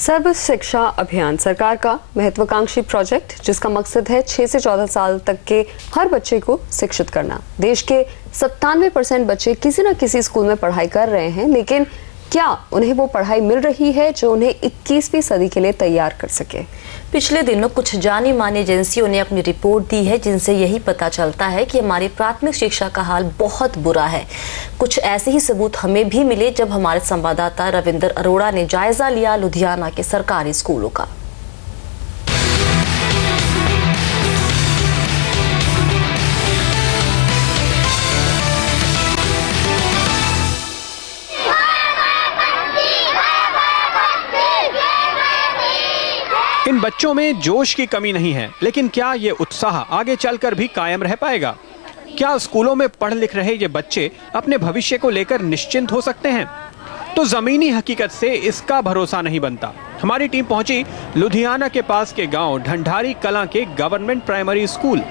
सर्व शिक्षा अभियान सरकार का महत्वाकांक्षी प्रोजेक्ट जिसका मकसद है 6 से 14 साल तक के हर बच्चे को शिक्षित करना। देश के 97% बच्चे किसी न किसी स्कूल में पढ़ाई कर रहे हैं, लेकिन क्या उन्हें वो पढ़ाई मिल रही है जो उन्हें 21वीं सदी के लिए तैयार कर सके? पिछले दिनों कुछ जानी मानी एजेंसियों ने अपनी रिपोर्ट दी है जिनसे यही पता चलता है कि हमारी प्राथमिक शिक्षा का हाल बहुत बुरा है। कुछ ऐसे ही सबूत हमें भी मिले जब हमारे संवाददाता रविंदर अरोड़ा ने जायजा लिया लुधियाना के सरकारी स्कूलों का। इन बच्चों में जोश की कमी नहीं है, लेकिन क्या ये उत्साह आगे चलकर भी कायम रह पाएगा? क्या स्कूलों में पढ़ लिख रहे ये बच्चे अपने भविष्य को लेकर निश्चिंत हो सकते हैं? तो जमीनी हकीकत से इसका भरोसा नहीं बनता। हमारी टीम पहुंची लुधियाना के पास के गांव ढंढारी कलां के गवर्नमेंट प्राइमरी स्कूल।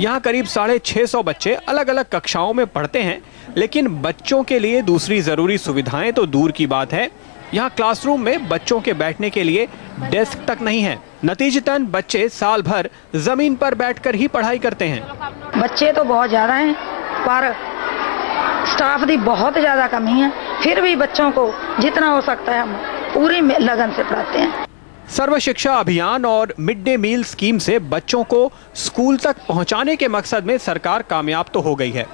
यहाँ करीब 650 बच्चे अलग अलग कक्षाओं में पढ़ते हैं, लेकिन बच्चों के लिए दूसरी जरूरी सुविधाएं तो दूर की बात है, यहाँ क्लासरूम में बच्चों के बैठने के लिए डेस्क तक नहीं है। नतीजतन बच्चे साल भर जमीन पर बैठकर ही पढ़ाई करते हैं। बच्चे तो बहुत ज्यादा हैं, पर स्टाफ की बहुत ज्यादा कमी है। फिर भी बच्चों को जितना हो सकता है हम पूरी लगन से पढ़ाते हैं। सर्व शिक्षा अभियान और मिड डे मील स्कीम से बच्चों को स्कूल तक पहुंचाने के मकसद में सरकार कामयाब तो हो गई है,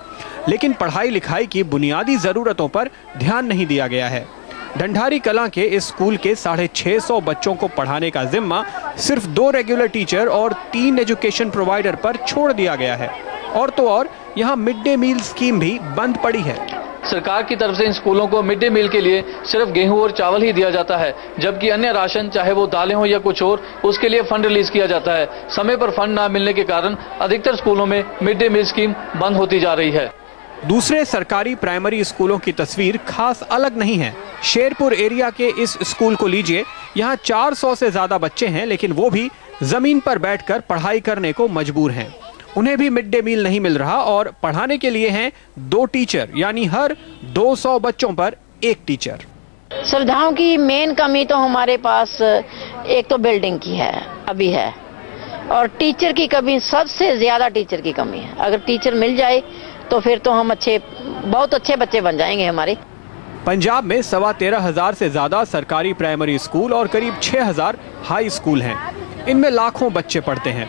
लेकिन पढ़ाई लिखाई की बुनियादी जरूरतों पर ध्यान नहीं दिया गया है। ढंढारी कलां के इस स्कूल के 650 बच्चों को पढ़ाने का जिम्मा सिर्फ 2 रेगुलर टीचर और 3 एजुकेशन प्रोवाइडर पर छोड़ दिया गया है। और तो और यहाँ मिड डे मील स्कीम भी बंद पड़ी है। सरकार की तरफ से इन स्कूलों को मिड डे मील के लिए सिर्फ गेहूं और चावल ही दिया जाता है, जबकि अन्य राशन चाहे वो दालें हो या कुछ और, उसके लिए फंड रिलीज किया जाता है। समय पर फंड न मिलने के कारण अधिकतर स्कूलों में मिड डे मील स्कीम बंद होती जा रही है। दूसरे सरकारी प्राइमरी स्कूलों की तस्वीर खास अलग नहीं है। शेरपुर एरिया के इस स्कूल को लीजिए, यहाँ 400 से ज्यादा बच्चे हैं, लेकिन वो भी जमीन पर बैठकर पढ़ाई करने को मजबूर हैं। उन्हें भी मिड डे मील नहीं मिल रहा और पढ़ाने के लिए हैं 2 टीचर, यानी हर 200 बच्चों पर 1 टीचर। सुविधाओं की मेन कमी तो हमारे पास एक तो बिल्डिंग की है, अभी है, और टीचर की कमी, सबसे ज्यादा टीचर की कमी है। अगर टीचर मिल जाए तो फिर तो हम बहुत अच्छे बच्चे बन जाएंगे हमारे। पंजाब में 13,500 से ज्यादा सरकारी प्राइमरी स्कूल और करीब 6,000 हाई स्कूल हैं। इनमें लाखों बच्चे पढ़ते हैं,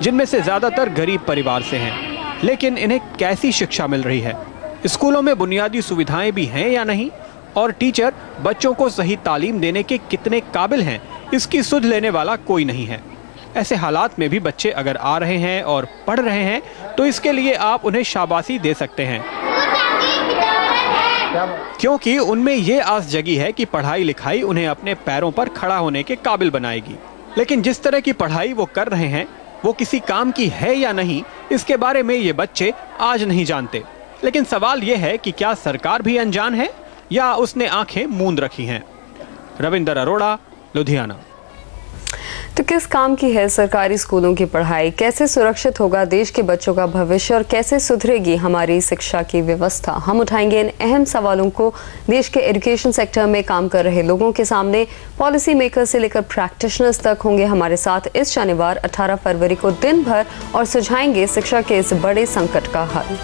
जिनमें से ज्यादातर गरीब परिवार से हैं। लेकिन इन्हें कैसी शिक्षा मिल रही है? स्कूलों में बुनियादी सुविधाएं भी हैं या नहीं? और टीचर बच्चों को सही तालीम देने के कितने काबिल हैं, इसकी सुध लेने वाला कोई नहीं है। ऐसे हालात में भी बच्चे अगर आ रहे हैं और पढ़ रहे हैं तो इसके लिए आप उन्हें शाबाशी दे सकते हैं, क्योंकि उनमें ये आस जगी है कि पढ़ाई लिखाई उन्हें अपने पैरों पर खड़ा होने के काबिल बनाएगी। लेकिन जिस तरह की पढ़ाई वो कर रहे हैं वो किसी काम की है या नहीं, इसके बारे में ये बच्चे आज नहीं जानते। लेकिन सवाल ये है कि क्या सरकार भी अनजान है या उसने आंखें मूंद रखी हैं? रविंदर अरोड़ा, लुधियाना। तो किस काम की है सरकारी स्कूलों की पढ़ाई? कैसे सुरक्षित होगा देश के बच्चों का भविष्य और कैसे सुधरेगी हमारी शिक्षा की व्यवस्था? हम उठाएंगे इन अहम सवालों को देश के एजुकेशन सेक्टर में काम कर रहे लोगों के सामने। पॉलिसी मेकर से लेकर प्रैक्टिशनर्स तक होंगे हमारे साथ इस शनिवार 18 फरवरी को दिन भर और सुझाएंगे शिक्षा के इस बड़े संकट का हल।